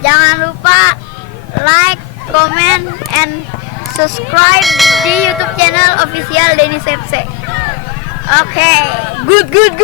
Jangan lupa like, comment, and subscribe di YouTube channel official Dennis FC. Oke, good.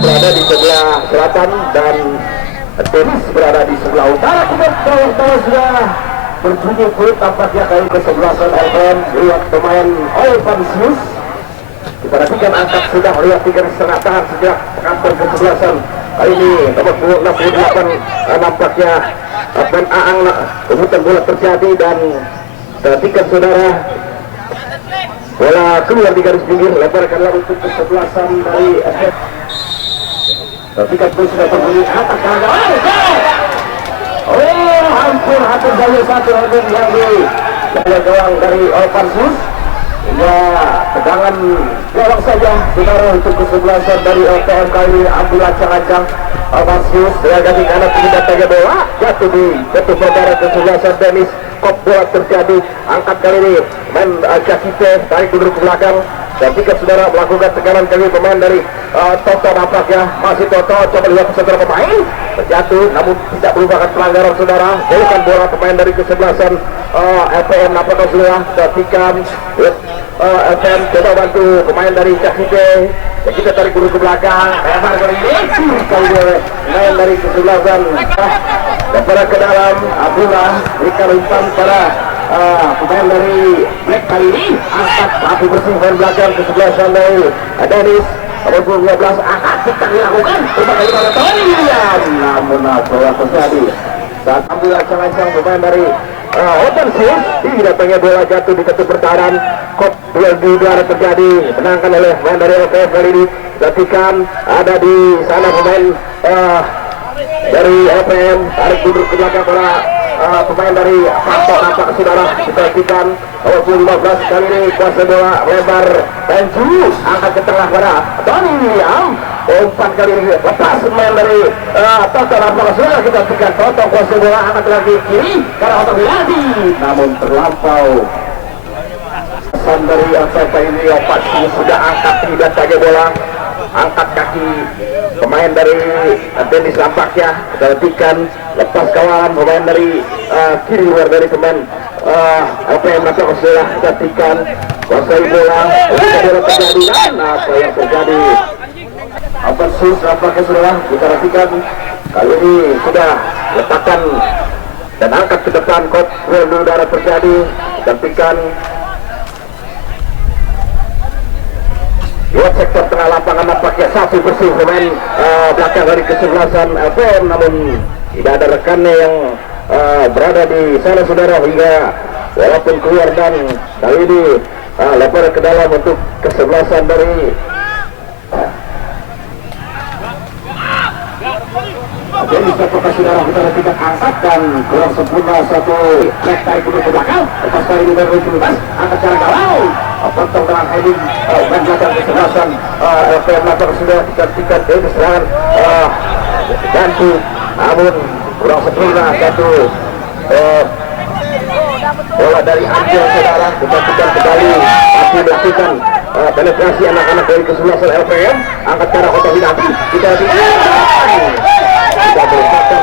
Berada di sebelah selatan dan Dennis berada di sebelah utara. Kita tahu sudah berbunyi kulit tampaknya kali ke-11 LPM lihat pemain Olvansius. Kita nantikan angkat sudah lihat 3,5 tangan sejak kantor ke-11 kali ini nomor 68 nampaknya Ben Aang kemudian bola terjadi dan perhatikan saudara bola keluar di garis pinggir lebarkanlah untuk ke-11 dari FF. Ketika pun sudah berbunyi atas kanan. Oh, hampir saja satu album yang di gawang dari Olvansius. Ya, tegangan gawang saja saudara untuk kesebelasan dari LPM kali ini ambil ancang-ancang Olvansius. Dia ganti kanan tidak tanya bola jatuh di jatuh berdarah kesebelasan Dennis. Kop bola terjadi angkat kali ini main Jakite tarik mundur ke belakang. Dan jika saudara melakukan tekanan kali pemain dari Toto nampaknya masih Toto coba lihat saudara pemain terjatuh namun tidak merupakan pelanggaran saudara. Bukan bola pemain dari kesebelasan LPM nampaknya sudah ketika LPM coba bantu pemain dari Jakite. Kita tarik dulu ke belakang lebar kali ini kali pemain dari kesebelasan lebar ke dalam Abdullah berikan umpan pada pemain dari Black kali ini angkat api bersih main belakang ke sebelah dari Dennis nomor 12 angkat kita dilakukan coba kali pada Tony namun bola terjadi saat ambil ancang-ancang pemain dari Olvansius datangnya bola jatuh di ketuk pertahanan kop duel di udara terjadi menangkan oleh pemain dari LPF kali ini perhatikan ada di sana pemain dari LPM tarik mundur ke belakang para pemain dari Panto nampak saudara diperhatikan nomor 15 kali ini kuasa bola lebar Benju angkat ke tengah pada Tony William umpan kali ini lepas pemain dari Toto nampak saudara kita perhatikan Toto kuasa bola angkat lagi kiri karena Toto Wiladi namun terlampau pesan dari LPM ini pasti sudah angkat tidak saja bola angkat kaki pemain dari Dennis nampaknya perhatikan lepas kawan pemain dari kiri luar dari pemain LPM nampaknya sudah perhatikan kuasai bola bola terjadi dan apa yang terjadi Olvansius nampaknya sudah kita perhatikan kali ini sudah letakkan dan angkat ke depan kop duel udara terjadi perhatikan buat sektor tengah lapangan nampaknya satu bersih pemain belakang dari kesebelasan LPM namun tidak ada rekannya yang berada di sana saudara hingga walaupun keluar dan kali ini lebar ke dalam untuk kesebelasan dari jadi apakah saudara kita tidak angkat dan kurang sempurna satu track tarik mundur ke belakang lepas kali ini baru bebas angkat cara gawang potong dengan heading main belakang kesebelasan LPM belakang sudah digantikan dari serangan ganti namun kurang sempurna satu bola dari Angel saudara digantikan kembali masih bersihkan penetrasi anak-anak dari kesebelasan LPM angkat cara Otto Hinati kita merupakan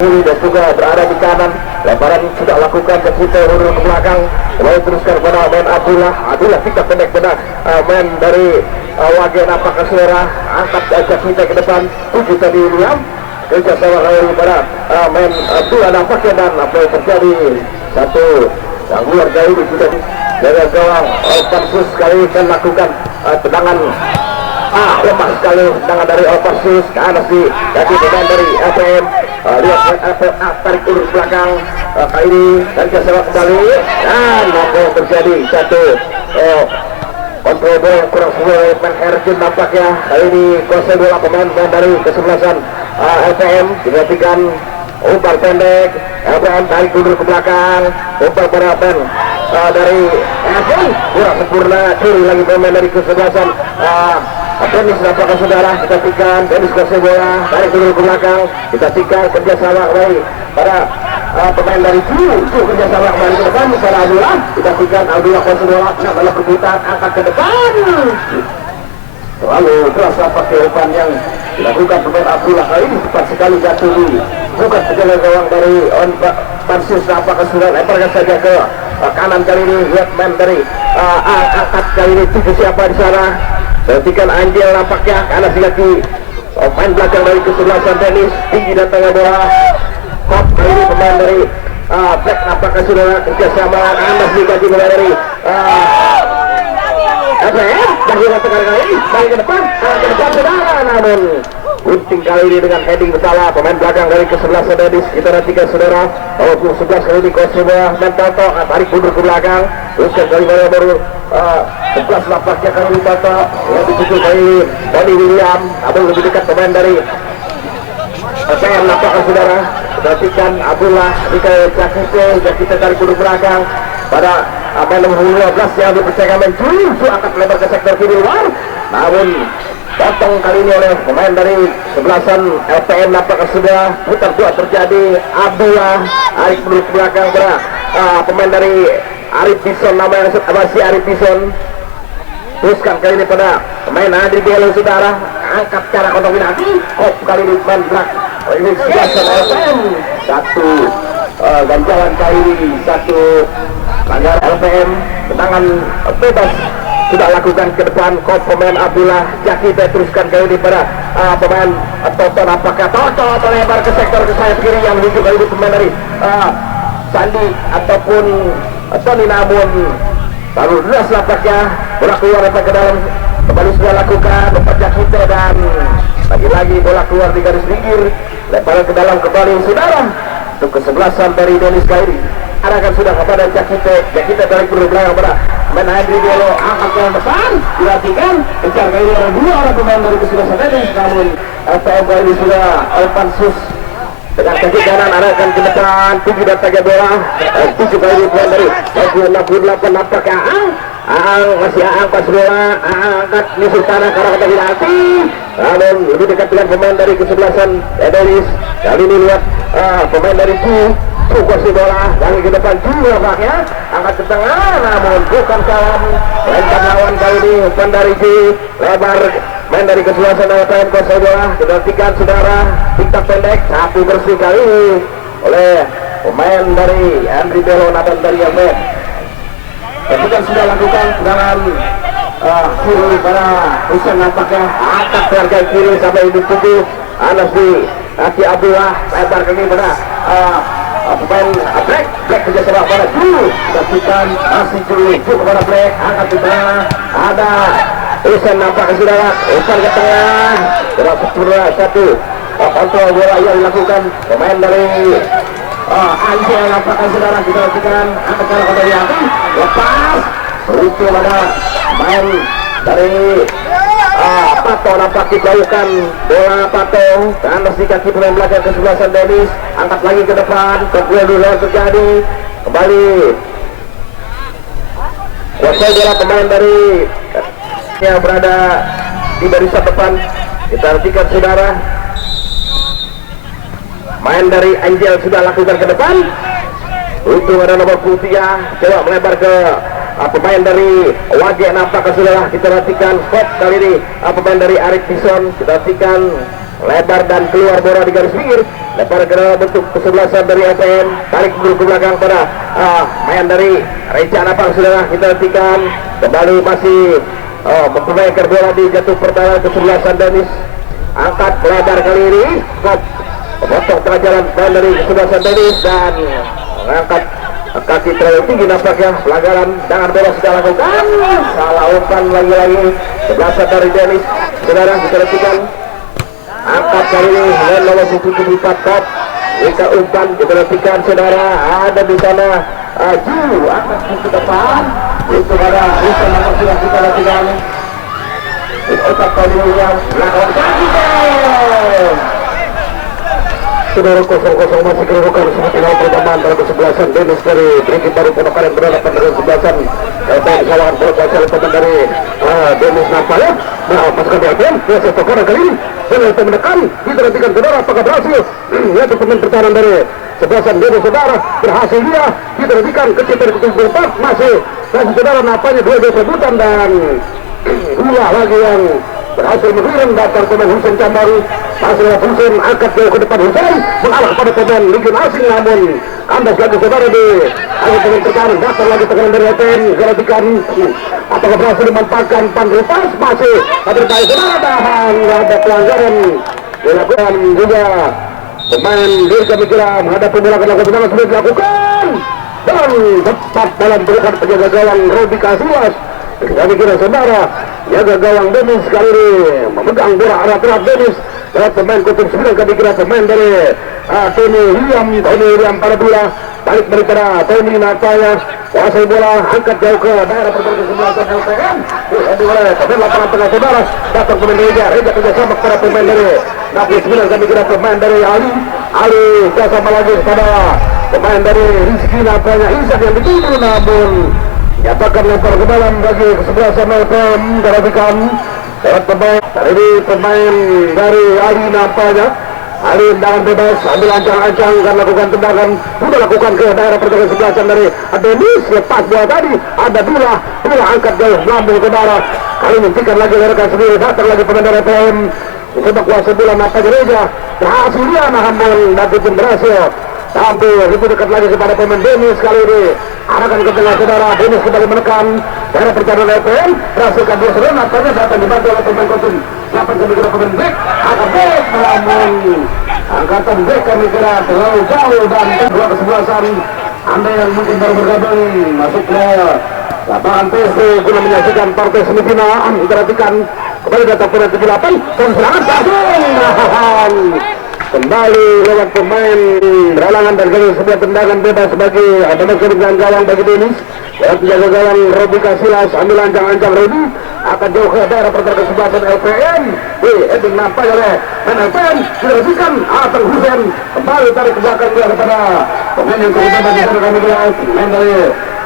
dan juga berada di kanan lebaran sudah lakukan ke kita mundur ke belakang lalu teruskan pada main Abdullah kita pendek pada main dari Wage nampaknya selera angkat aja kita ke depan tujuh tadi William kerja sama kali pada main Abdullah nampaknya dan apa yang terjadi satu yang luar jauh sudah dari gawang Olvansius kali ini akan lakukan tendangan lepas sekali tendangan dari Oversus ke atas di kaki pemain dari FM. Lihat FM tarik ulur belakang kali ini dan keserak kembali dan mampu terjadi satu kontrol bola yang kurang sesuai main Erjun nampaknya. Kali ini kuasai bola pemain dari kesebelasan FM. Diperhatikan umpan pendek, FM tarik ulur ke belakang, umpan pada pen dari FM kurang sempurna, curi lagi pemain dari kesebelasan Dennis. Apakah saudara kita tikan Dennis kuasai bola tarik ulur ke belakang, kita tikan kerjasama kembali pada pemain dari Cu kerjasama kembali ke depan pada Abdullah, kita tikan Abdullah kuasai bola dalam perbutan angkat ke depan. Lalu terasa pakai umpan yang dilakukan pemain Abdullah kali ini cepat sekali jatuh di bukan penjaga gawang dari Pansus. Apakah sudah lemparkan saja ke kanan kali ini. Lihat main dari angkat kali ini tujuh siapa di sana. Perhatikan Angel nampaknya karena si kaki main belakang dari kesebelasan Dennis tinggi datangnya bola. Kop kali ini pemain dari Black nampaknya sudah kerjasama Anas di kaki bola dari dari tengah kali ini balik ke depan saudara, namun gunting kali ini dengan heading bersalah pemain belakang dari kesebelasan Dennis. Kita nantikan saudara 11 kali ini Kosovo dan Toto tarik mundur ke belakang teruskan kali baru 11 lapaknya kali ini Toto yang dituju kali Tony William atau lebih dekat pemain dari PM nampaknya saudara. Perhatikan Abdullah Mikael Jakite tarik mundur belakang pada main nomor 15 yang dipercaya main cucu angkat lebar ke sektor kiri luar, namun potong kali ini oleh pemain dari sebelasan LPM. nampaknya sudah putar dua terjadi. Abdullah Arif menurut belakang pada pemain dari Arif Bison, namanya masih Arif Bison. Teruskan kali ini pada pemain Andri Belo saudara, angkat cara kontaminasi. Kali ini pemain belak ini sebelasan LPM satu ganjalan kali ini satu langgar LPM. Tendangan bebas sudah lakukan ke depan pemain Abdullah Jakite. Teruskan kali ini pada pemain Toto. Apakah Toto melebar ke sektor ke sayap kiri yang menuju kali ini pemain dari Sandi ataupun Tony, namun baru deras lapaknya bola keluar lepas ke dalam. Kembali sudah lakukan Bapak Jakite dan lagi-lagi bola keluar di garis pinggir, lemparan ke dalam kembali saudara untuk kesebelasan dari Dennis kali ini. Arahkan sudah kepada Jakite dari belakang pada main Andri Belo, angkat ke depan, dilatihkan kejar kali ini oleh dua orang pemain dari kesebelasan Dennis, namun LPM kali ini sudah Pansus dengan kaki kanan arahkan ke depan, tujuh datangnya bola, tujuh kali ini pemain dari 68 nampaknya masih pas bola, angkat musuh tanah karena kata penalti, namun lebih dekat dengan pemain dari kesebelasan Dennis. Kali ini lihat pemain dari kuasai bola lagi ke depan juga paknya, angkat ke tengah namun bukan kawan, lempar lawan kali ini umpan dari lebar main dari kesebelasan LPM kuasai bola. Digantikan saudara tiktak pendek satu bersih kali ini oleh pemain dari Andri Belo dan dari LPM. Kemudian sudah lakukan serangan kiri pada Husen nampaknya, angkat harga kiri sampai di tujuh Anas di kaki Abdullah, lebar kaki pada pemain Black kerjasama pada gantikan masih cukup kepada Black, angkat di tengah ada Husen nampaknya sudah umpan ke tengah berapa satu kontrol bola yang dilakukan pemain dari Angel nampaknya saudara. Kita lakukan angkat ke dari atas lepas itu pada main dari Pato nampak dijauhkan bola Pato karena si kaki pemain belakang kesebelasan Dennis, angkat lagi ke depan, kemudian dulu terjadi kembali kuasai bola pemain dari yang berada di barisan depan. Kita artikan saudara main dari Angel sudah lakukan ke depan, itu ada nomor 23 coba melebar ke pemain dari Wage nampaknya sudah. Kita perhatikan Hop kali ini pemain dari Arif Bison, kita perhatikan lebar dan keluar bola di garis pinggir, lebar ke dalam bentuk kesebelasan dari FM, tarik mundur ke belakang pada main dari Reca nampaknya sudah. Kita perhatikan kembali masih memperbaikkan bola di jatuh pertahanan kesebelasan Dennis, angkat lebar kali ini Hop potong tengah jalan main dari kesebelasan Dennis dan mengangkat kaki terlalu tinggi nampaknya pelanggaran, jangan bola sudah lakukan salah umpan lagi-lagi Sebelasan dari Dennis, saudara kita perhatikan. Angkat kali ini dan nomor 74 top. Kita umpan, kita perhatikan saudara, ada di sana Ju, angkat ke depan. Itu ada Risa nomor sudah kita perhatikan. Otak kali ini yang lakukan kaki. Saudara 0-0 masih kedudukan seperti awal pertama antara kesebelasan Dennis dari Brigit baru Ponokan yang berhadapan dengan kesebelasan LPM Sawangan bola kuasa lepasan dari Dennis Nampaya. Nah, pasukan di LPM biasa tokoran kali ini dan LPM menekan diperhatikan saudara apakah berhasil yaitu pemain pertahanan dari sebelasan Dennis saudara berhasil dia diperhatikan kecil dari ketujuh empat masih saudara Nampaya dua perebutan dan dua lagi yang berhasil mengirim datang pemain Husein Cambaru. Hasil Husein angkat jauh ke depan, Husein mengalah pada pemain Liga asing namun kandas lagi saudara di akhir pemain pertahanan datang lagi tekanan dari LPM perhatikan apakah berhasil dimanfaatkan Pandri Pas masih tapi baik saudara dan ada pelanggaran dilakukan juga pemain Dirga Mikira menghadapi bola kena kebenaran sudah dilakukan dan tepat dalam pelukan penjaga gawang Robi Kasilas. Kami kira saudara jaga gawang Dennis kali ini memegang bola arah Dennis lewat pemain kutub 9 kami kira pemain dari Tony William pada bola balik daripada Tony Nataya kuasai bola angkat jauh ke daerah pertahanan kesebelasan LPM oleh pemain lapangan tengah saudara datang pemain Reja kerjasama kepada pemain dari Napi 9 kami kira pemain dari Ali kerjasama lagi kepada pemain dari Rizky Nataya Isan yang dituju namun nyatakan lempar ke dalam bagi kesebelasan LPM perhatikan lewat pemain ini pemain dari Ali nampaknya Ali tendangan bebas ambil ancang-ancang dan lakukan tendangan sudah lakukan ke daerah pertahanan sebelasan dari Dennis lepas bola tadi ada dua angkat jauh melambung ke daerah kali menghentikan lagi rekan sendiri datang lagi pemain dari LPM coba kuasa bola nampaknya Reja berhasil dia namun nanti pun berhasil tampil lebih dekat lagi kepada pemain Dennis kali ini arahkan ke tengah saudara Dennis kembali menekan daerah pertahanan LPM berhasil kabur saudara nampaknya datang dibantu oleh pemain Kotum 8 kami kira pemain back akan back namun angkatan back kami kira terlalu jauh dan dua kesebelasan anda yang mungkin baru bergabung masuk ke lapangan PC guna menyaksikan partai semifinal perhatikan kembali datang pemain 78 dan serangan pasang kembali lewat pemain berhalangan dan kali sebuah tendangan bebas bagi ada dengan gawang bagi Dennis lewat penjaga gawang Robi Kasilas ambil ancang-ancang Robi akan jauh ke daerah pertahanan kesebelasan LPM Edwin nampak oleh main LPM dilakukan Atang Husein kembali tarik ke belakang dia kepada pemain yang kehidupan di sana kami lihat main dari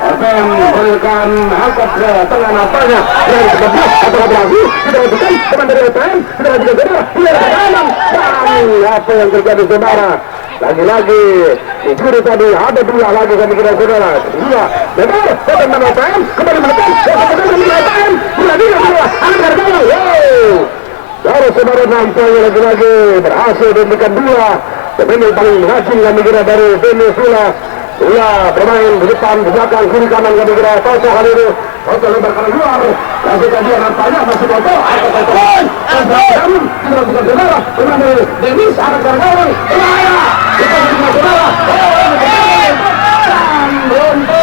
LPM berikan angkat ke tengah nampaknya dari 11 apakah berhasil dilakukan pemain dari LPM dilakukan saudara dia ke dalam dan apa yang terjadi saudara lagi-lagi dicuri tadi ada dua lagi kami kira saudara dua benar pemain LPM kembali menekan LPM dua angkat ke dalam wow saudara nampaknya lagi-lagi berhasil diberikan dua pemain yang paling rajin kami kira dari Venezuela bermain di depan, di belakang, kiri kanan kami kira Toto kali ini Toto lebar kanan luar langsungkan dia nampaknya masih Toto angkat Toto namun dilakukan saudara pemain dari Dennis angkat ke gawang bahaya kita dengan saudara dan Ronto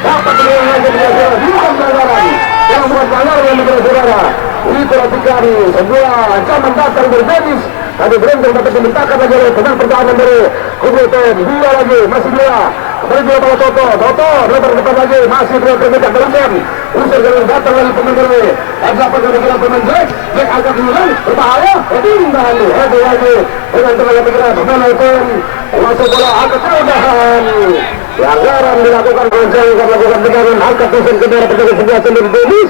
dapat menang lagi dengan saudara bukan pelanggaran yang bukan pelanggaran yang menjadi saudara diperhatikan sebuah ancaman datang dari Dennis tadi beruntung dapat dimintakan lagi oleh pemain pertahanan dari Kubutan dua lagi masih dua kembali dua pada Toto lebar depan lagi masih dua kemudian dalam game usir dari datang lagi pemain dari dapat kira pemain Jack agak diulang berbahaya Edwin lagi dengan tenaga pikiran pemain LPM masuk bola angkat kemudahan pelanggaran dilakukan Gonzalo yang melakukan tendangan angkat Husein ke daerah pertahanan sebelasan dari Dennis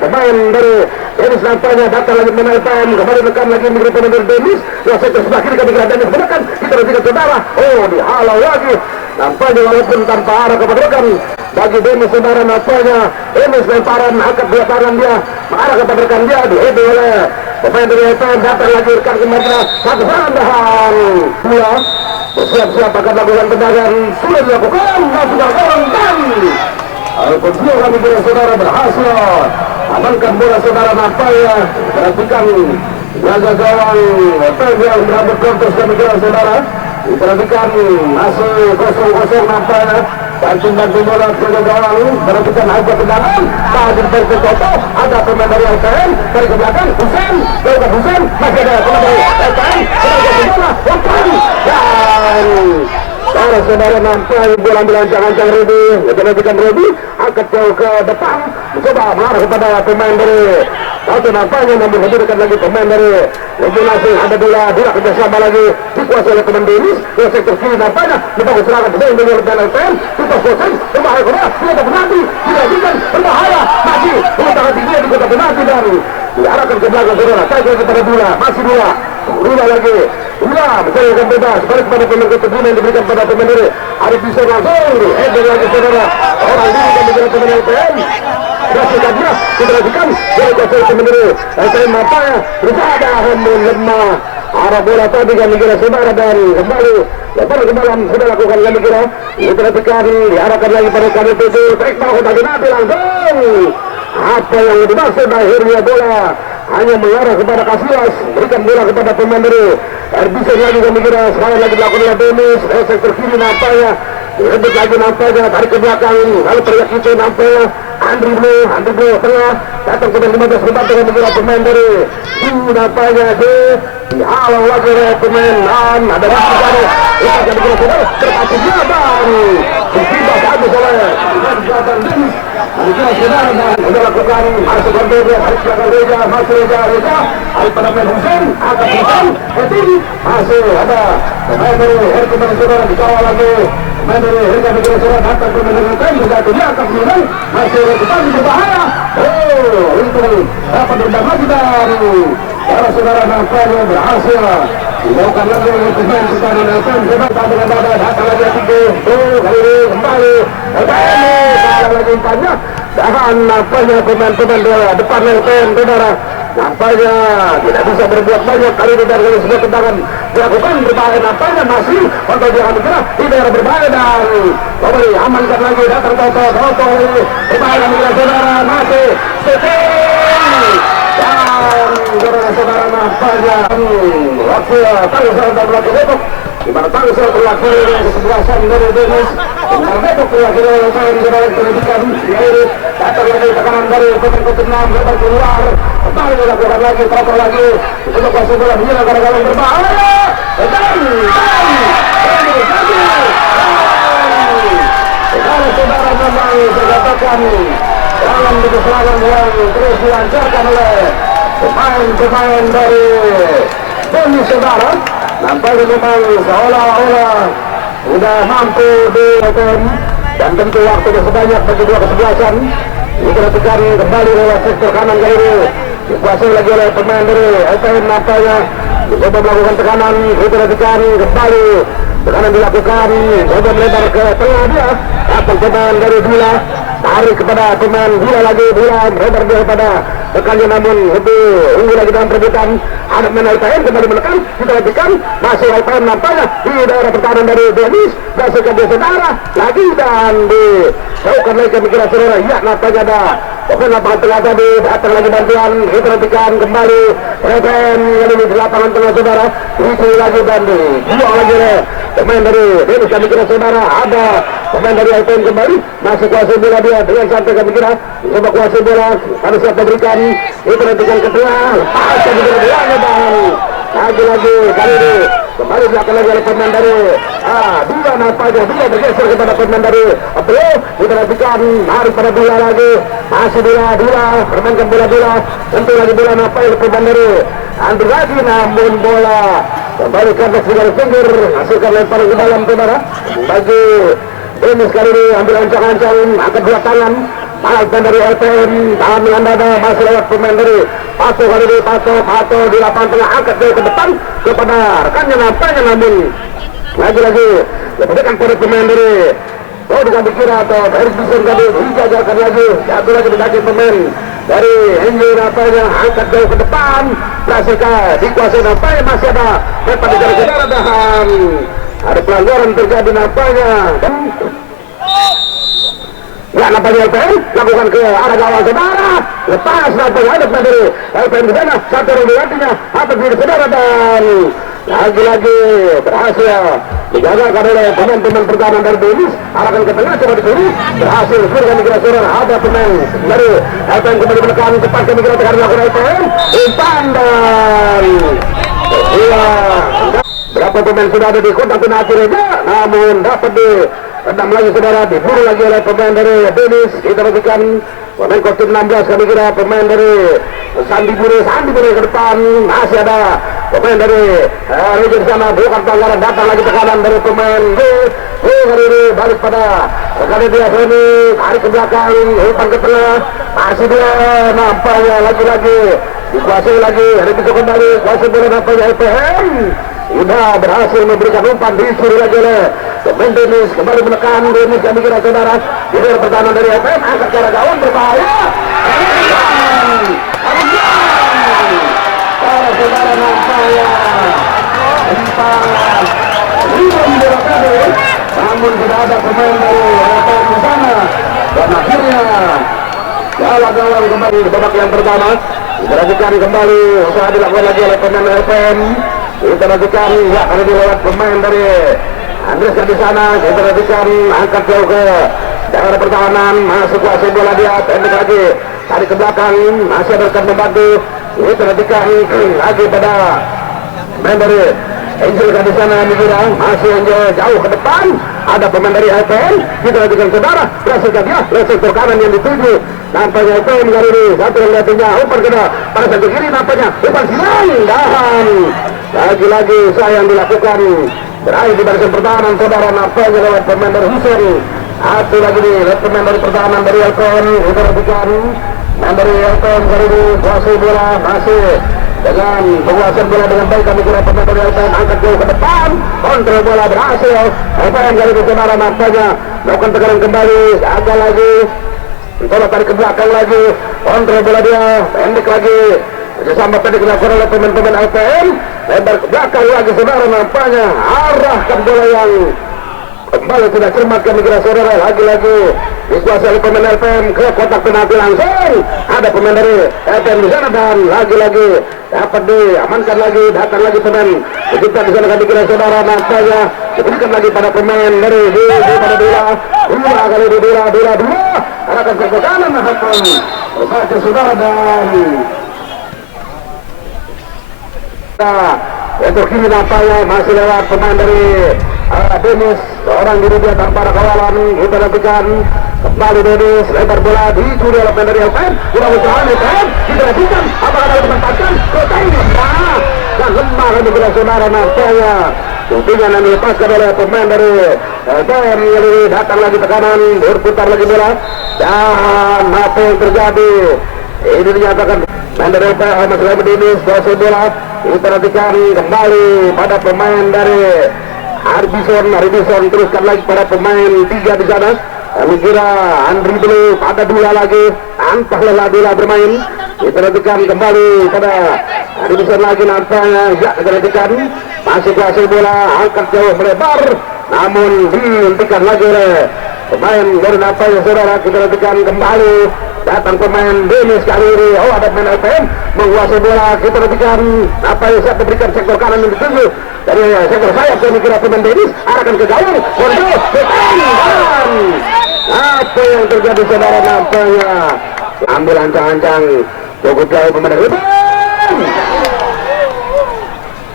pemain dari Dennis nampaknya datang lagi pemain LPM kembali menekan lagi mengirim pemain dari Dennis sektor sebelah kiri kami kira Dennis menekan kita bertiga saudara dihalau lagi nampaknya walaupun tanpa arah kepada bagi Dennis saudara nampaknya Dennis lemparan angkat dua tangan dia mengarah kepada rekan dia dihedu oleh pemain dari LPM datang lagi rekan kembali satu serangan dua bersiap-siap akan lakukan tendangan sudah dilakukan masuk gawang dan Alfonso kami kira saudara berhasil amankan bola saudara nampaknya perhatikan jaga gawang LPM yang berambut kontes kami kira saudara diperhatikan masih kosong nampaknya bantu bola ke gawang, berhentikan aja tendangan, tadi berkoto, ada pemain dari LPM, dari ke belakang, Husen, masih ada pemain dari LPM, bola, dan saudara nampak bola ancang-ancang Rudy, berhentikan Rudy, angkat jauh ke depan, mencoba mengarah kepada pemain dari satu nampaknya, namun hadirkan lagi pemain dari Legionasi, ada bola kerjasama lagi, dikuasai oleh pemain Denis, ke sektor kiri nampaknya, dibangun serangan pemain dari LPM, kita Husen, berbahaya bola, tidak penalti, tidak berbahaya, masih bola tangan tinggi di kota penalti dan diarahkan ke belakang saudara, tarik kepada bola, masih bola lagi, menjadikan bebas, balik kepada pemain kedua yang diberikan pada pemain dari Arif bisa langsung, lagi saudara, orang ini akan diberikan pemain LPM, berhasilkan dia, diperhatikan, dari pemain dari LPM nampaknya, bersada, lemah, arah bola tadi kami kira saudara dan kembali lepas ke dalam sudah lakukan kami kira diperhatikan diarahkan lagi pada kami tujuh tarik bawah tadi nanti langsung apa yang dimaksud akhirnya bola hanya mengarah kepada Casillas, berikan bola kepada pemain dari bisa lagi kami kira sekali lagi dilakukan oleh Denis, sektor kiri nampaknya direbut lagi nampaknya tarik ke belakang lalu teriak itu nampaknya Andri Bro tengah datang ke 15 kembali dengan kira pemain dari nampaknya dihalau lagi oleh pemain ada Rizky Garo kita jadi kira saudara terpati jalan tiba habis oleh jabatan Denis kira saudara dan sudah lakukan masuk ke Reza masih Reza pada pemain Husen akan Husen masih ada pemain dari Hercules saudara dikawal lagi pemain dari Hercules saudara datang ke pemain dari juga dia akan menang masih kembali berbahaya itu dapat berdamai lagi dari para saudara nampaknya berhasil dilakukan lagi oleh pemain kepada Nelson sebentar dengan dada datang lagi kali ini kembali salah lagi umpannya dan nampaknya pemain-pemain depan Nelson saudara nampaknya tidak bisa berbuat banyak kali ini dari sebuah tendangan dilakukan berbahaya nampaknya masih untuk dia akan bergerak di daerah berbahaya dan kembali amankan lagi datang Toto ini berbahaya mengira saudara masih dan saudara nampaknya waktu Tangsel dan Belakang Depok di mana Tangsel berlaku dengan kesebelasan dari Denis dan Depok berlaku dengan saudara pendidikan yaitu datang lagi tekanan dari Koten 6 lebar keluar kembali dilakukan lagi Toto lagi untuk masuk bola menyerang gara-gara berbahaya dan saudara memang saya katakan dalam serangan yang terus dilancarkan oleh pemain dari Denis saudara nampaknya memang seolah-olah sudah mampu di LPM dan tentu waktunya sebanyak bagi dua kesebelasan diperhatikan kembali lewat sektor kanan kiri dikuasai lagi oleh pemain dari LPM nampaknya coba melakukan tekanan diperhatikan kembali tekanan dilakukan coba melebar ke tengah dia datang pemain dari Bila tarik kepada pemain Bila lagi melebar dia kepada rekannya namun lebih unggul lagi dalam perebutan ada pemain LPM kembali menekan diperhatikan masih LPM nampaknya di daerah pertahanan dari Denis berhasilkan dia saudara lagi dan dijauhkan lagi kami kira saudara ya nampaknya ada pemain lapangan tengah tadi datang lagi bantuan diperhatikan kembali LPM yang ini di lapangan tengah saudara itu lagi dan dibuang lagi oleh pemain dari Denis kami kira saudara ada pemain dari LPM kembali masih kuasai bola dia dengan santai kami kira coba kuasai bola harus siap memberikan diperhatikan ke tengah lepaskan juga bolanya dan lagi kali ini kembali dilakukan lagi oleh pemain dari Bila nampaknya Bila bergeser kepada pemain dari Bro diperhatikan narik pada bola lagi masih bola permainkan bola tentu lagi bola nampaknya pemain dari Andri lagi namun bola kembali ke atas di garis pinggir hasilkan lemparan ke dalam saudara bagi ini sekali ini ambil ancang-ancang angkat dua tangan Malkan dari LPM tangan dengan dada masih lewat pemain dari Pato kali ini Pato di lapangan tengah angkat dari ke depan kepada rekannya nampaknya namun lagi-lagi diberikan pada pemain dari dengan dikira atau Erik Bison tadi dijajalkan lagi jatuh lagi di pemain dari Henry nampaknya angkat jauh ke depan berhasilkan dikuasai nampaknya masih ada lepas di garis saudara dan ada pelanggaran terjadi nampaknya ya nampaknya LPM lakukan ke arah gawang saudara lepas nampaknya ada pemain dari LPM di sana satu rugi artinya atas diri saudara dan lagi-lagi berhasil dijaga oleh pemain-pemain pertahanan dari Dennis, arahkan ke tengah, coba dicuri, berhasil Firman Migran Saudara. Ada pemain dari LPM kembali menekan cepat ke Migran Saudara melakukan LPM umpan dan iya, berapa pemain sudah ada di kotak penalti saja, namun dapat redam lagi saudara, diburu lagi oleh pemain dari Dennis. Kita perhatikan pemain kotak 16 kami kira pemain dari Sandi Bure ke depan, masih ada pemain dari Raja di sana, bukan pelanggaran, datang lagi tekanan dari pemain kali ini balik pada kali dia ini tarik ke belakang, umpan ke tengah, masih dia nampaknya lagi-lagi dikuasai lagi, hari bisa kembali kuasai bola nampaknya LPM sudah berhasil memberikan umpan, disuruh lagi oleh pemain Dennis, kembali menekan Dennis kami kira saudara, di luar pertahanan dari LPM, angkat ke arah gawang berbahaya. Saudara nampaknya umpan namun tidak ada pemain dari LPM di sana, dan akhirnya gawang kembali di babak yang pertama. Diperhatikan kembali usaha dilakukan lagi oleh pemain LPM. Kita perhatikan ya kalau dilewat pemain dari Andres di sana. Kita perhatikan angkat jauh ke daerah pertahanan, masuk kuasai bola dia, pendek lagi tarik ke belakang, masih ada rekan membantu. Kita perhatikan lagi pada pemain dari Angel di sana, masih Angel jauh ke depan, ada pemain dari LPM. Kita perhatikan saudara, berhasil dia lewat sektor kanan yang dituju, nampaknya LPM kali ini satu yang lihatnya umpan kena pada sektor kiri, nampaknya umpan silang dan lagi-lagi usaha yang dilakukan berakhir di barisan pertahanan saudara, nampaknya lewat pemain dari Hussein. Satu lagi nih lewat pemain dari pertahanan dari LPM. Kita perhatikan pemain dari LPM kali ini kuasai bola, masih dengan penguasaan bola dengan baik kami kira pemain dari LPM, angkat jauh ke depan, kontrol bola berhasil LPM kali ini saudara, nampaknya melakukan tekanan kembali, agak lagi tolak tarik ke belakang lagi, kontrol bola dia, pendek lagi, bersama pendek dilakukan oleh pemain-pemain LPM, lebar ke belakang lagi saudara, nampaknya arahkan bola yang kembali tidak cermat kami kira saudara, lagi-lagi dikuasai oleh pemain LPM ke kotak penalti langsung. Ada pemain dari LPM di sana dan lagi-lagi dapat diamankan lagi, datang lagi pemain kita di sana kami kira saudara, nampaknya diberikan lagi pada pemain dari pada dua kali dua arahkan ke kanan, nampaknya berbaca saudara dan itu kiri nampaknya masih lewat pemain dari Dennis, seorang diri dia tanpa ada kawalan. Kita nantikan kembali Dennis, lebar bola dicuri oleh pemain dari LPM, sudah usaha LPM, kita nantikan apakah ada ditempatkan Kotain dan lemah kami kira saudara, nampaknya tentunya yang dilepaskan oleh pemain dari LPM. Yang datang lagi tekanan, berputar lagi bola dan apa yang terjadi ini dinyatakan pemain dari LPM masih lagi Dennis kuasai bola. Kita nantikan kembali pada pemain dari Arbison teruskan lagi pada pemain tiga di sana. Kami kira Andri dulu ada dua lagi tanpa lelah bermain. Kita nantikan kembali pada Arbison lagi, nampaknya ya kita nantikan masih kuasai bola, angkat jauh melebar, namun dihentikan lagi oleh pemain dari nampaknya saudara. Kita nantikan kembali datang pemain Dennis kali ini, ada pemain LPM menguasai bola. Kita nantikan apa yang siap diberikan sektor kanan yang dituju dari sektor sayap, kami kira pemain Dennis arahkan ke gawang, kontrol dan apa yang terjadi saudara, nampaknya ambil ancang-ancang cukup jauh pemain LPM.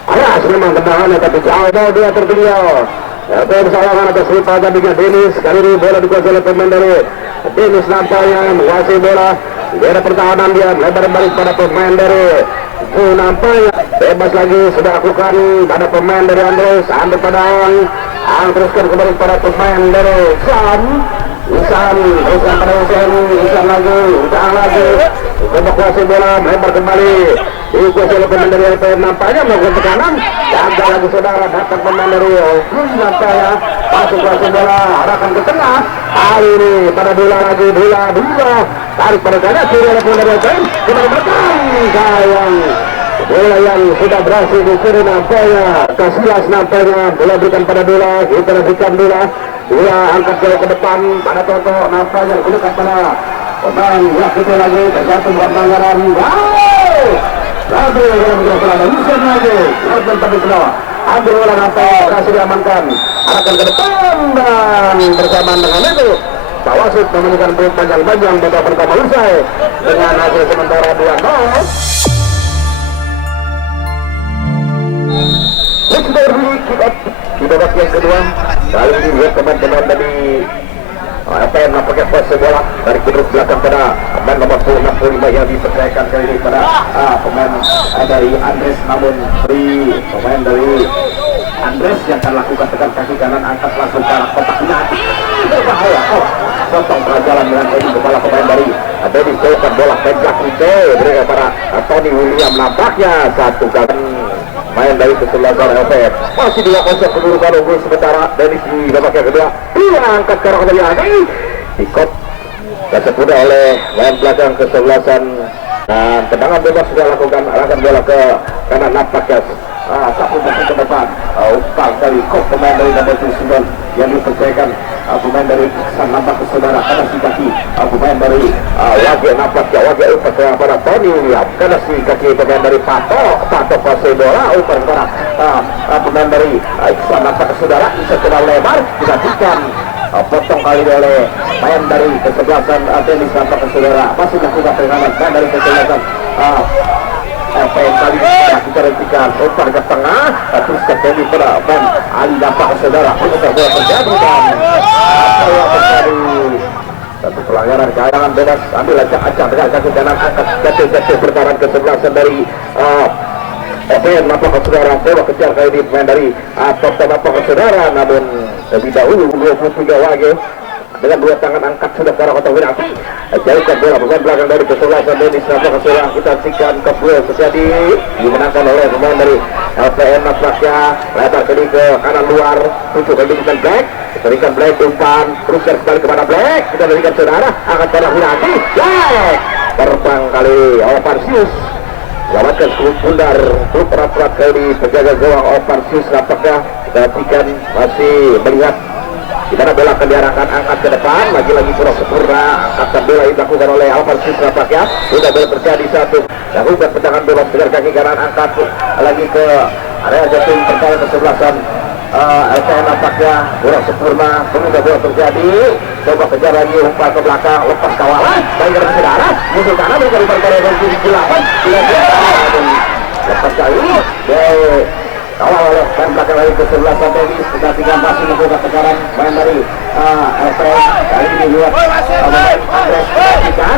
Aras memang tendangannya tapi jauh dia tertinggal. LPM salahkan atas lipat tadinya Dennis, kali ini bola dikuasai oleh pemain dari Dennis, nampaknya menguasai bola di daerah pertahanan, dia melebar balik pada pemain dari nampaknya bebas lagi sudah lakukan pada pemain dari Andres Padang, teruskan kembali pada pemain dari Isan teruskan pada Isan lagi coba kuasai bola, melebar kembali dikuasai oleh pemain dari LPM, nampaknya melakukan tekanan, gagal lagi saudara, datang pemain dari nampaknya masuk kuasai bola, arahkan ke tengah, kali ini pada bola lagi, bola tarik pada kanan, sudah oleh pemain dari LPM, kita bertahan sayang bola yang sudah berhasil dicuri, nampaknya Kasilas, nampaknya bola berikan pada bola, kita berikan bola angkat jauh ke depan pada Toto, nampaknya gunakan pada pemain ya, kita lagi terjatuh bukan pelanggaran. Lagi dalam berapa ada Hussein lagi, dan tadi kedua ambil bola sampai berhasil diamankan, arahkan ke depan dan bersamaan dengan itu Pak wasit memberikan peluit panjang-panjang. Babak pertama usai dengan hasil sementara 2-0. Di babak yang kedua, kali ini lihat teman-teman dari apa yang nampaknya pose bola dari kudus belakang pada pemain nomor 65 yang dipercayakan kali ini pada pemain dari Andres, namun pemain dari Andres yang akan lakukan tekan kaki kanan, angkat langsung ke arah kotak penalti, berbahaya. Potong pelajaran dengan ini kepala pemain dari Dennis jauhkan bola penjak itu berikan pada Tony William, nampaknya satu kali main dari kesebelasan LPF. Masih 2-0 kedudukan unggul sementara Dennis di babak yang kedua. Dia angkat ke arah Kembaliani, ikut dan sepudah oleh main belakang kesebelasan, dan tendangan bebas sudah lakukan, arahkan bola ke kanan, nampaknya satu ke depan. Umpan dari kok pemain dari nomor 9 yang dipercayakan pemain dari Iksan, nampak ke saudara karena si kaki pemain dari Wage, nampaknya Wage umpan kepada Tony William karena si kaki pemain dari Pato pasai bola, umpan kepada pemain dari Iksan, nampak ke saudara bisa kena lebar, digantikan potong kali oleh main dari kesebelasan Dennis, nampak ke saudara masih lakukan tendangan main dari kesebelasan apa yang kali kita hentikan, umpan ke tengah, terus ke Dennis pada main Ali, nampak ke saudara putar bola terjadi dan apa yang terjadi, satu pelanggaran kayangan bebas, ambil acak-acak dengan kaki kanan, angkat jatuh pertahanan kesebelasan dari FN, nampak ke saudara, bola kejar kali ini pemain dari Toto, nampak ke saudara, namun lebih dahulu 23 Wage dengan dua tangan angkat sudah ke arah kotak penalti, jauhkan bola pemain belakang dari kesebelasan Dennis, nampak ke saudara, kita hentikan ke bola terjadi, dimenangkan oleh pemain dari LPN, nampaknya lebar ke kanan luar, tujuh kali dengan Black, berikan Black umpan, teruskan kembali kepada Black, kita berikan saudara, angkat kotak penalti, Black terbang kali Oparsius, selamatkan skut bundar, truk erat-erat kali penjaga gawang Oparsius, nampaknya kita hentikan, masih melihat di mana bola akan diarahkan, angkat ke depan, lagi-lagi kurang sempurna, angkatan bola yang dilakukan oleh Alvarez, nampaknya sudah boleh terjadi satu, lakukan tendangan bebas dengan kaki kanan, angkat lagi ke area jatuh pertahanan kesebelasan LPN, nampaknya kurang sempurna, sudah boleh terjadi, coba kejar lagi, umpan ke belakang, lepas kawalan, baik dari saudara, musuh kanan, bukan di perkara dari 78, lepas kali, kawal oleh main belakang dari kesebelasan Dennis, kita tinggal masih membuka tekanan main dari LPN, kali ini juga main Andres, perhatikan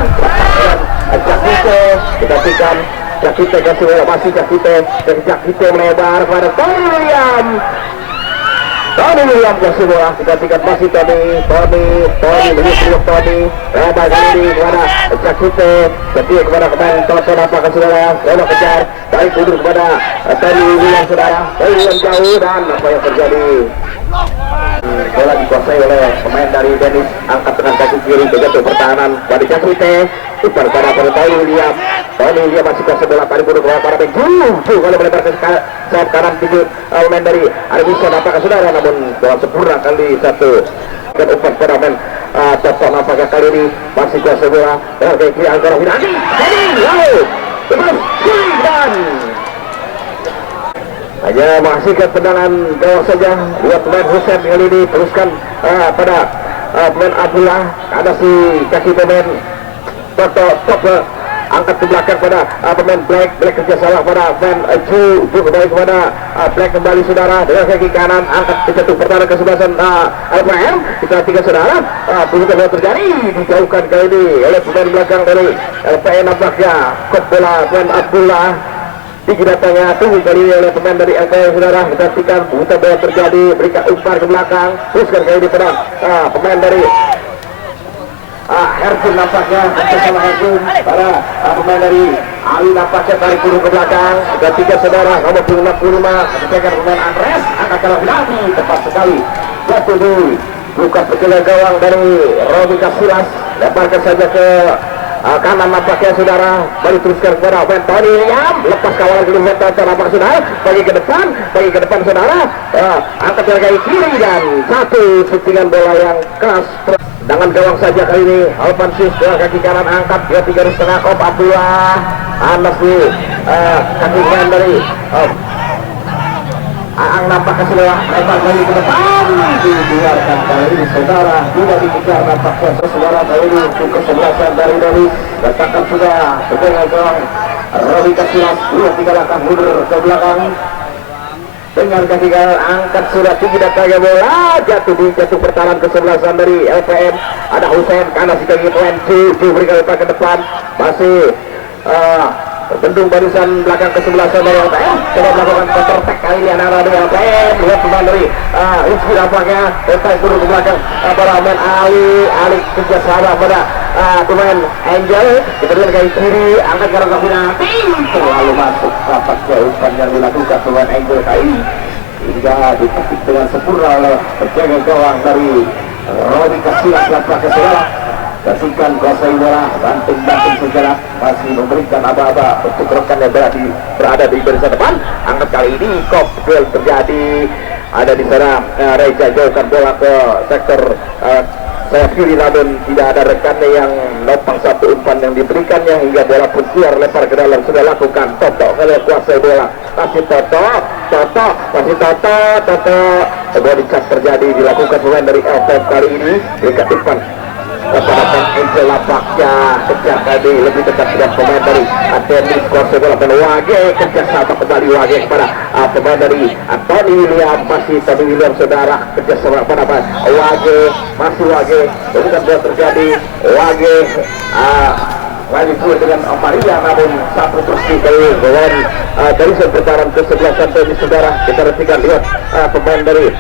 Jakite, kita hentikan Jakite kasih bola, masih Jakite melebar kepada Tony William kasih bola, kita hentikan masih Tony menyusul Tony, lebar kali ini kepada Jakite, setia kepada pemain Toto, nampak ke saudara, bola kejar baik mundur kepada Tony William, saudara, Tony William jauh dan apa yang terjadi, bola dikuasai oleh pemain dari Dennis, angkat dengan kaki kiri ke jatuh pertahanan pada Jakite, super pada Tony William masih kuasa bola, kali mundur kepada para penjuru, kalau melebar ke sayap kanan tinggi pemain dari Arvisa, nampak ke saudara, namun bola sempurna kali satu dan umpan pada pemain Toto, nampaknya kali ini masih kuasa bola dengan kaki kiri, angkara Winandi lalu dan hanya menghasilkan tendangan gawang saja buat pemain Hussein kali ini, teruskan pada pemain Abdullah, ada si kaki pemain Toto angkat ke belakang pada pemain Black kerja salah pada pemain Ju kembali kepada Black, kembali saudara dengan kaki kanan, angkat ke jatuh pertahanan kesebelasan LPM, kita tiga saudara, begitu bola terjadi, dijauhkan kali ini oleh pemain belakang dari LPM, nampaknya kop bola pemain Abdullah tinggi datangnya, tunggu kali ini oleh pemain dari LPM, saudara, kita hentikan, begitu bola terjadi, berikan umpan ke belakang, teruskan kali ini pada pemain dari Herjun, nampaknya bersama Herjun para pemain dari Ali, nampaknya tarik dulu ke belakang, tiga saudara, nomor 65 ketekan pemain Andres, angkat kalah penalti, tepat sekali jatuh di buka penjaga gawang dari Robi Kasilas, lebarkan saja ke kanan, nampaknya saudara, baru teruskan kepada pemain Tony William, lepas kawalan dulu Toto, nampak saudara, bagi ke depan saudara, angkat dari kaki kiri dan satu settingan bola yang keras dengan gawang saja kali ini. Alvansius dengan kaki kanan angkat, dia 3,5 kop Abdullah Anas di kaki kanan dari Aang nampaknya sudah lebar lagi ke depan, dibiarkan kali ini saudara, tidak dikejar nampaknya saudara kali ini untuk kesebelasan dari letakkan sudah dengan gawang Robi Kasilas, 2-3 langkah mundur ke belakang dengan kaki kanan angkat sudah tinggi dan kaya bola jatuh pertahanan kesebelasan dari LPM. Ada Hussein karena si kaki poin berikan lebar ke depan masih bendung barisan belakang kesebelasan dari LPM. Coba melakukan counter attack kali ini anak-anak dari LPM. Lihat pemain dari Rizky nampaknya letak turun ke belakang para pemain Ali kerjasama pada pemain Angel. Kita lihat kaki kiri angkat ke arah penalti terlalu masuk tampaknya umpan yang dilakukan pemain Angel kali ini hingga dipetik dengan sempurna oleh penjaga gawang dari Robi Kasilas nampaknya saudara. Kasihkan kuasai bola, banting sejarah masih memberikan aba-aba untuk rekan yang berada di barisan depan. Angkat kali ini kok duel terjadi, ada di sana Reza jauhkan bola ke sektor sayap kiri, namun tidak ada rekannya yang nopang satu umpan yang diberikannya hingga bola pun keluar lebar ke dalam. Sudah lakukan Toto kalau kuasai bola, masih Toto body check terjadi dilakukan pemain dari LPM kali ini dekat depan kepada Angel lapaknya kejar tadi lebih dekat dengan pemain dari Dennis kuasai bola dan Wage kejar sama kembali Wage kepada pemain dari Tony William, masih Tony William saudara kejar sama pada Wage, masih Wage bukan bola terjadi Wage lagi keluar dengan Maria, namun satu bersih dari pertahanan kesebelasan dari saudara. Kita perhatikan lihat pemain dari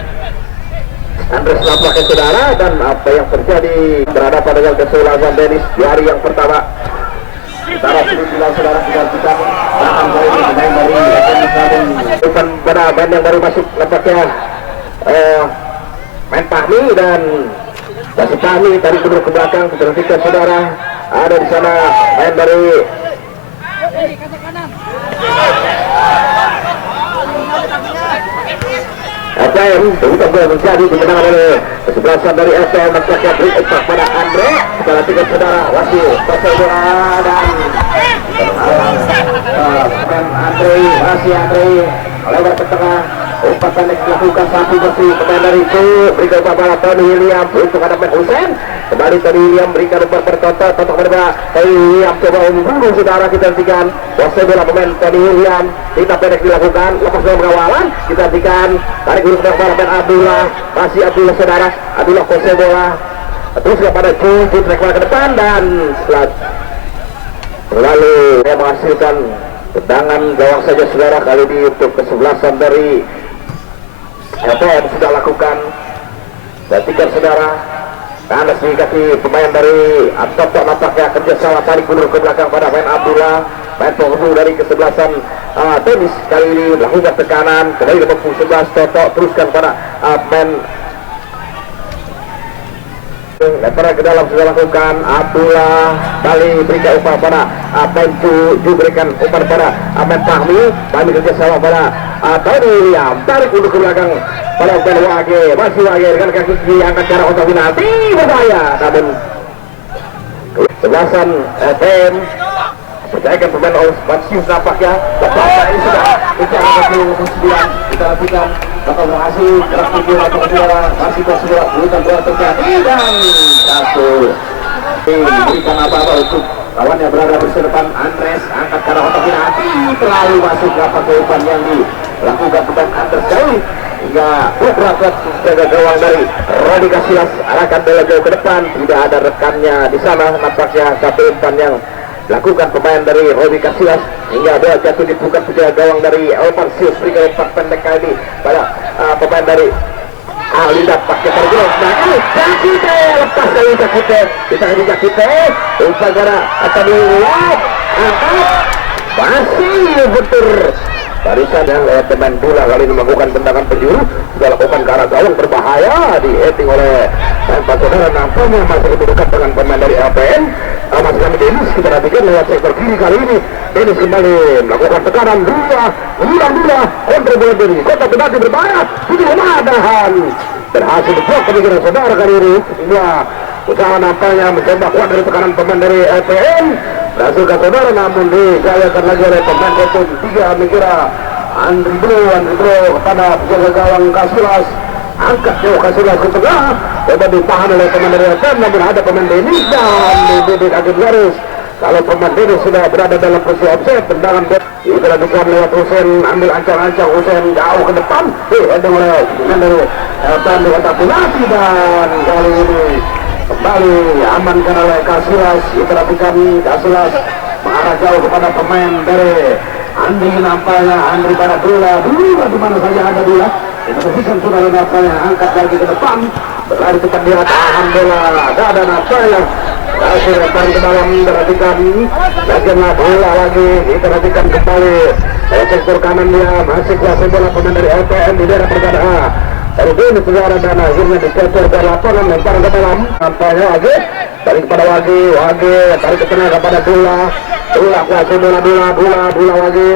Andres nampaknya saudara, dan apa yang terjadi berhadapan dengan kesebelasan Dennis di hari yang pertama. Saudara bilang saudara kita akan dari pemain dari bukan pada band yang baru masuk nampaknya main Fahmi dan masih Fahmi tadi mundur ke belakang. Kita perhatikan saudara, ada di sana main dari LPM. Bukan boleh menjadi kemenangan oleh kesebelasan dari LPM. Nampaknya beri umpan pada Andre. Kita lihat saudara, Wasil pasal bola dan Andre, masih Andre lebar ke tengah. Umpan pendek dilakukan satu bersih pemain dari itu berikan pada Tony William untuk ada main Hussein. Kembali Tony William berikan umpan bertotot pada Tony William, coba membunuh saudara. Kita hentikan kuasai bola pemain Tony William, kita pendek dilakukan lepas dalam pengawalan. Kita hentikan tarik dulu ke pemain Abdullah, masih Abdullah saudara. Abdullah kuasai bola terus kepada Jun track ke depan dan lalu dia menghasilkan tendangan gawang saja saudara. Kali ini untuk kesebelasan dari LPM sudah lakukan. Perhatikan saudara, karena di kaki pemain dari Toto nampaknya kerjasama tarik mundur ke belakang pada main Abdullah, main penghubung dari kesebelasan Dennis kali ini melakukan tekanan kembali ke 11. Toto teruskan pada main lebar ke dalam sudah lakukan Abdullah, kali berikan umpan pada Pencu, berikan umpan pada Ahmed Fahmi kerjasama pada Tony William, tarik untuk ke belakang pada umpan Wage, masih Wage dengan kaki kiri angkat ke arah kotak penalti berbahaya, namun kesebelasan FM percayakan pemain Olsmatius nampaknya lepasnya ini sudah bicara 29. Kita lakukan bakal berhasil gerak tinggi atau kedua masih bersedia berikan bola terjadi dan satu diberikan apa-apa untuk lawan yang berada bersama depan. Andres angkat ke arah kotak penalti terlalu masuk dapat umpan yang dilakukan pemain Andres kali hingga berat jaga gawang dari Rodi Kasilas arahkan bola jauh ke depan, tidak ada rekannya di sana. Nampaknya satu umpan yang lakukan pemain dari Robi Kasilas hingga bola jatuh di bukan penjaga gawang dari Elvan Sius. Berikan umpan pendek kali ini pada pemain dari Linda pakai terjelas. Nah ini Jakite lepas dari Jakite, bisa di Jakite umpan gara akan dilihat angkat masih betul barisan yang lewat pemain bola kali ini melakukan tendangan penjuru sudah lakukan ke arah gawang berbahaya, di-etting oleh Pak saudara. Nampaknya masih lebih dekat dengan pemain dari LPM. Masih kami Dennis, kita perhatikan lewat sektor kiri kali ini. Dennis kembali melakukan tekanan dua kontra bola Dennis. Kota penalti berbahaya, ini memadahan berhasil dibuat pemikiran saudara kali ini. Hingga usaha nampaknya mencoba kuat dari tekanan pemain dari LPM. Berhasil ke saudara, namun digayakan lagi oleh pemain Kotum 3 mengira Andri Bro kepada penjaga gawang Kasilas, angkat jauh Kasilas ke tengah, coba ditahan oleh pemain dari FM, namun ada pemain Denis dan Dede akhir garis. Kalau pemain Denis sudah berada dalam posisi offset, tendangan dilakukan lewat Husen, ambil ancang-ancang Husen jauh ke depan, ada oleh pemain dari FM dengan Tapunati, dan kali ini kembali amankan oleh Kasilas. Diperhatikan Kasilas mengarah jauh kepada pemain dari Andri, nampaknya Andri pada Dula di mana saja ada Dula. Diperhatikan saudara, nampaknya angkat lagi ke depan, berlari cepat dia, tahan bola, ada nampaknya berhasil lempar ke dalam. Diperhatikan bagianlah bola lagi, diperhatikan kembali sektor kanan dia, masih kuasa bola pemain dari LPM di daerah pergada dari Denis saudara, dan akhirnya dikejar ke lapangan, lempar ke dalam, nampaknya lagi tarik kepada Wagi, tarik ke tengah kepada Dula kuasa bola lagi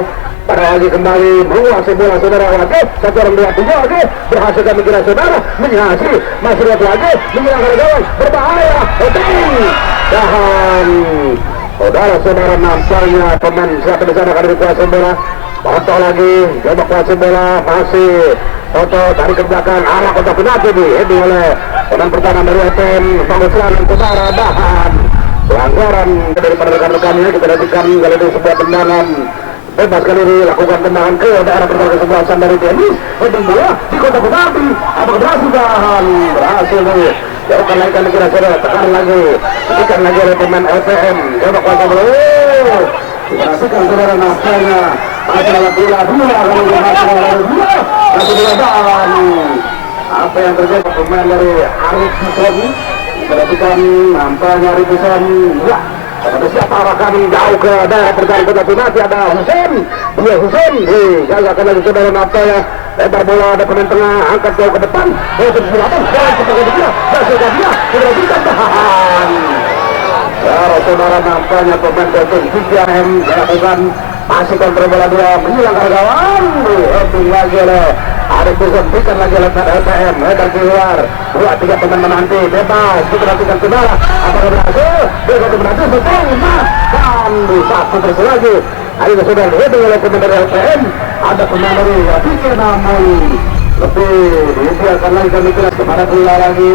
pada Wagi, kembali menguasai bola saudara. Wagi satu orang dua tiga, Wagi berhasil kami kira saudara, menyasih masih lihat lagi menyerang gawang, berbahaya, tahan saudara, nampaknya pemain siapa di sana kali kuasa bola, Toto lagi coba kuasa bola, masih Toto tarik ke belakang, arah kontak penalti di oleh pemain pertahanan dari FM Pangoslan saudara, bahan pelanggaran daripada rekan-rekannya. Kita perhatikan kali ini sebuah tendangan bebas kali ini, lakukan tendangan ke daerah pertahanan kesebelasan dari Denis, bola di kontak penalti, apakah berhasil nih, jauhkan lagi kali kira-kira, tekan lagi oleh pemain LPM, coba kuasa bola, diperhatikan saudara, nampaknya masih lewat bola dan apa yang terjadi pemain dari Arif Husen. Diperhatikan nampaknya Arif Husen, ya pada siapa arahkan jauh ke daerah pertahanan kota Tunasi, ada Husen, jaga lagi saudara, nampaknya lebar bola, ada pemain tengah, angkat jauh ke depan, diperhatikan tahan. Saudara, nampaknya pemain Betul VPM dilakukan masih kontrol bola dia, menghilang ke gawang, heading lagi oleh Arif Husen, berikan lagi oleh LPM, heading keluar, 2-3 pemain menanti, bebas, diperhatikan saudara, apakah berhasil, betul, dan satu terus lagi, akhirnya sudah heading oleh pemain dari LPM, ada pemain dari Fikir, namun lebih dibiarkan lagi kami keras kepada bola lagi,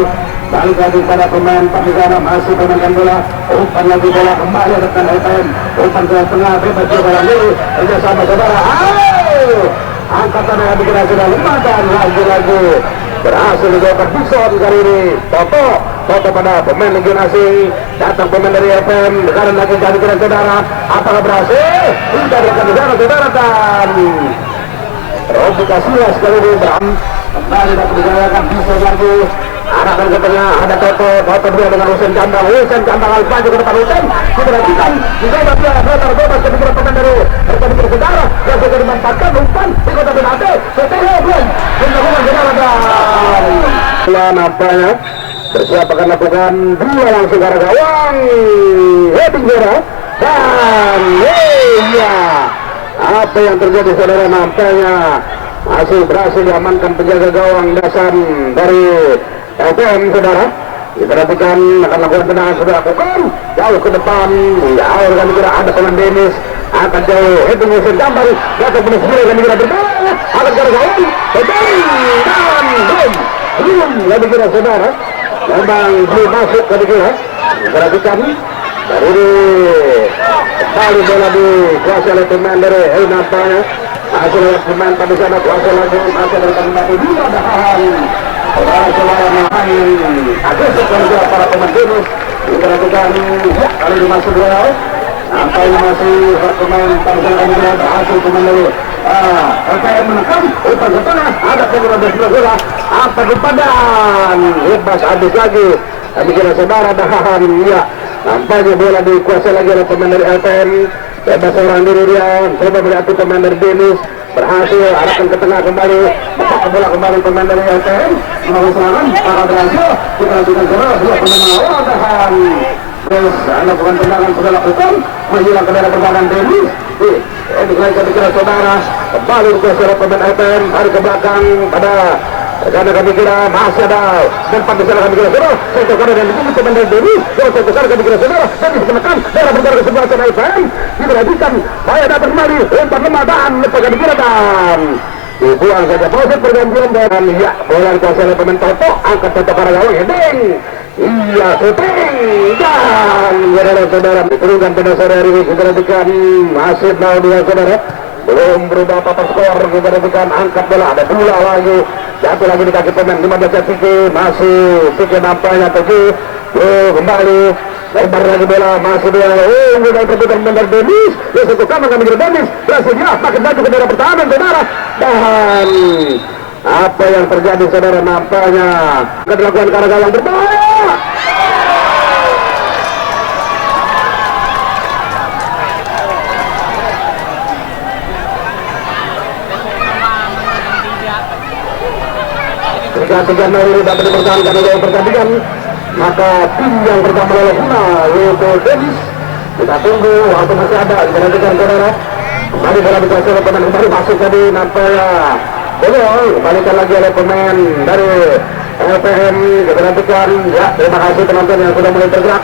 balik lagi pada pemain Pakistan, masih memainkan bola, umpan lagi bola kembali dekat LPM, umpan ke tengah, bebas juga lagi, kerjasama saudara, angkatan yang dikira sudah lemah, dan lagi berhasil dijawabkan Bison kali ini. Toto pada pemain legionasi, datang pemain dari FM, sekarang lagi kali kira saudara, apakah berhasil? Tidak dekat saudara, dan Robi Kasilas kali ini kembali dapat dijalankan Bison lagi, arahkan ke tengah, ada Toto dia dengan Husen Cambang Alpaju ke depan Husen, diperhatikan dicoba dia bebas ketika pemain dari rekan saudara, yang sudah dimanfaatkan umpan di kota Benate, setelah belum dilakukan saudara, dan nampaknya bersiap akan lakukan dua langsung ke arah gawang, heading bola, dan apa yang terjadi saudara, nampaknya masih berhasil diamankan penjaga gawang Dasan dari LPM saudara. Diperhatikan akan lakukan tendangan sudah lakukan jauh ke depan, jauh kami kira ada pemain Denis, akan jauh heading Husen Cambang, datang penuh sendiri kami kira berbahaya, akan ke arah gawang, dan belum kami kira saudara, memang belum masuk kami kira. Diperhatikan dari ini kembali bola dikuasai oleh pemain dari nampaknya masih lewat pemain pada sana, kuasa lagi masih dari pemain itu ada hal saudara main agresif juga para pemain Denis. Diperhatikan kali ini masuk duel, nampaknya masih pemain pada sana kami kira berhasil pemain dari LPM menekan umpan ke tengah, ada pemain dari bola, apa kepadan bebas habis lagi kami kira saudara, dahan ya. Nampaknya bola dikuasai lagi oleh pemain dari LPM, bebas seorang diri dia, coba melihat pemain dari Denis, berhasil arahkan ke tengah kembali, membawa bola kembali pemain dari LPM, melalui serangan, akan berhasil, kita lanjutkan bola, dua pemain awal, dahan, terus lakukan tendangan sudah lakukan, menghilang ke daerah pertahanan Denis, ini lagi kira saudara, kembali dikuasai oleh pemain LPM, tarik ke belakang pada Karena kami kira masih ada dan pada sana kami kira saudara satu kali dan itu pemain dari Dewi satu kali kami kira saudara dan ditemukan dalam berjalan ke sebelah sana IPM diperhatikan saya dapat kembali umpan lemah dan lepas kami kira dan dibuang saja proses pergantian dan ya bola dikuasai oleh pemain Toto angkat Toto para gawang heading iya shooting dan saudara diturunkan pada sore hari ini diperhatikan masih 0-2 saudara belum berubah apa skor diperhatikan angkat bola ada bola lagi jatuh lagi di kaki pemain 15 Tiki masih Tiki nampaknya Tiki kembali lebar lagi bola masih dia mulai terputar benar Dennis dia satu kanan kami kira Dennis berhasil dia pakai baju ke daerah pertahanan saudara dan apa yang terjadi saudara nampaknya akan dilakukan karena gawang berbahaya. Tiga ini dapat dipertahankan oleh pertandingan maka tim yang pertama lolos final yaitu Dennis kita tunggu waktu masih ada diperhatikan saudara kembali bola dikuasai oleh pemain kembali masuk tadi nampaknya gol kembalikan lagi oleh pemain dari LPM diperhatikan ya terima kasih penonton yang sudah mulai bergerak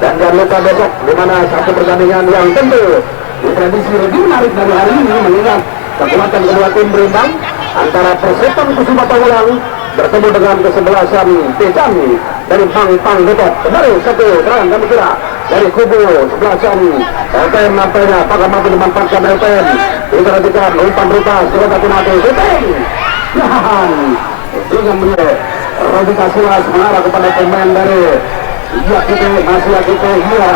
dan jangan lupa besok di mana satu pertandingan yang tentu diprediksi lebih menarik dari hari ini mengingat kekuatan kedua tim berimbang antara Persetan Kusuma Pamulang bertemu dengan kesebelasan Tejan dari Pang Depok. Kembali satu serangan kami kira dari kubu sebelasan LPM nampaknya apakah mampu dimanfaatkan LPM diperhatikan umpan rutas terletak mati shooting dengan menurut Robita Silas mengarah kepada pemain dari Yakite masih Yakite iya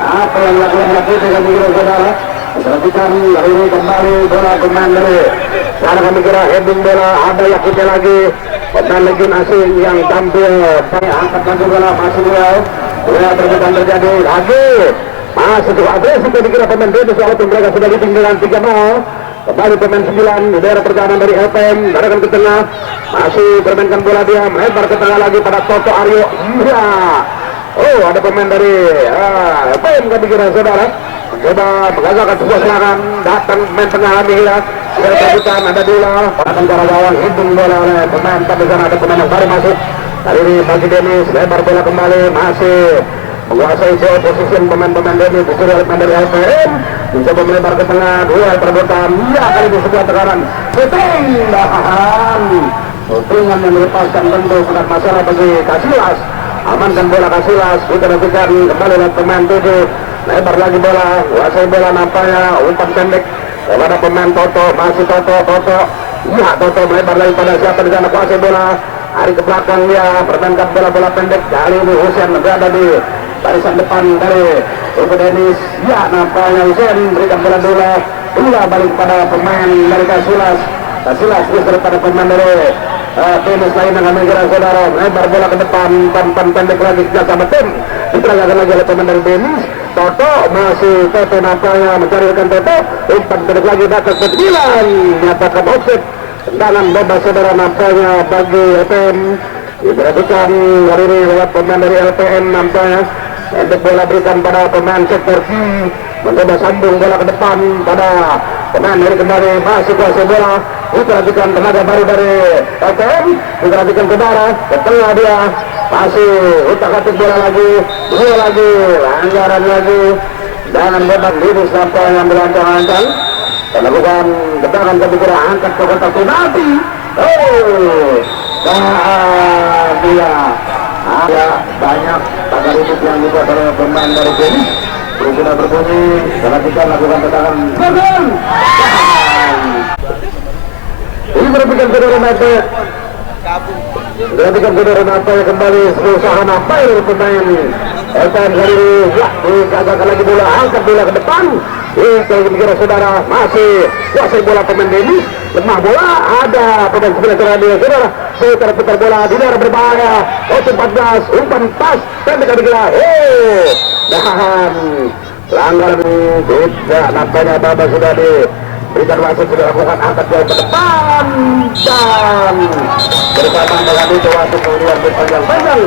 apa yang dilakukan Yakite kami kira saudara perhatikan hari ini kembali bola pemain dari karena kami kira heading bola ada Yakite lagi pemain legend asing yang tampil angkat lagi bola masih dia terbukaan terjadi lagi masih cukup agresif kami kira pemain Dennis walaupun mereka sudah leading dengan 3-0 kembali pemain 9 di daerah perjalanan dari LPM gerakan ke tengah masih bermainkan bola dia melebar ke tengah lagi pada Toto Aryo iya ada pemain dari LPM kami kira saudara coba mengagalkan sebuah serangan datang pemain tengah lagi ya sudah terbukaan ada Dila akan cara gawang hidung bola oleh pemain tapi sana ada pemain yang baru masuk kali ini bagi Dennis lebar bola kembali masih menguasai posisi pemain-pemain Dennis disuruh oleh pemain dari LPM mencoba melebar ke tengah dua terbukaan ya kali ini sebuah tekanan shooting shootingan yang melepaskan tentu benar masalah bagi Kasilas amankan bola Kasilas kita nantikan kembali oleh pemain 7 lebar lagi bola kuasai bola nampaknya umpan pendek kepada pemain Toto masih Toto iya Toto melebar lagi pada siapa di sana kuasai bola hari ke belakang dia permainkan bola pendek kali ini Husen berada di barisan depan dari Ubu Dennis ya nampaknya Husen berikan bola dulu balik kepada pemain dari Kasilas bisa pada pemain dari Dennis lain yang kami kira saudara lebar bola ke depan umpan pendek lagi sejak sama tim diperagakan lagi oleh pemain dari Dennis Toto masih Toto nampaknya mencari rekan Toto umpan pendek lagi datang ke 9 nyatakan offset tendangan bebas saudara nampaknya bagi LPM diperhatikan hari ini lewat pemain dari LPM nampaknya pendek bola berikan pada pemain sektor Q mencoba sambung bola ke depan pada pemain dari kembali masih kuasai bola diperhatikan tenaga baru dari LPM diperhatikan ke darah ke tengah dia masih utak-atik bola lagi anggaran lagi dengan bebas diri sampai yang berlancang-lancang melakukan tendangan kira angkat ke kotak penalti dia ada banyak tagar hidup yang juga dari pemain dari Dennis sudah berbunyi perhatikan lakukan tendangan gagal ini berpikir saudara Mate perhatikan saudara Mate kembali berusaha nampil pemain LPM hari ini ya digagalkan lagi bola angkat bola ke depan kalau kira saudara masih kuasai bola pemain Dennis lemah bola ada pemain sebelah dia saudara putar bola di daerah berbahaya 14 umpan pas pendek kali gila dan pelanggaran tidak nampaknya Baba sudah diberikan wasit sudah lakukan angkat jauh ke depan dan bersama dengan itu wasit kemudian berpanjang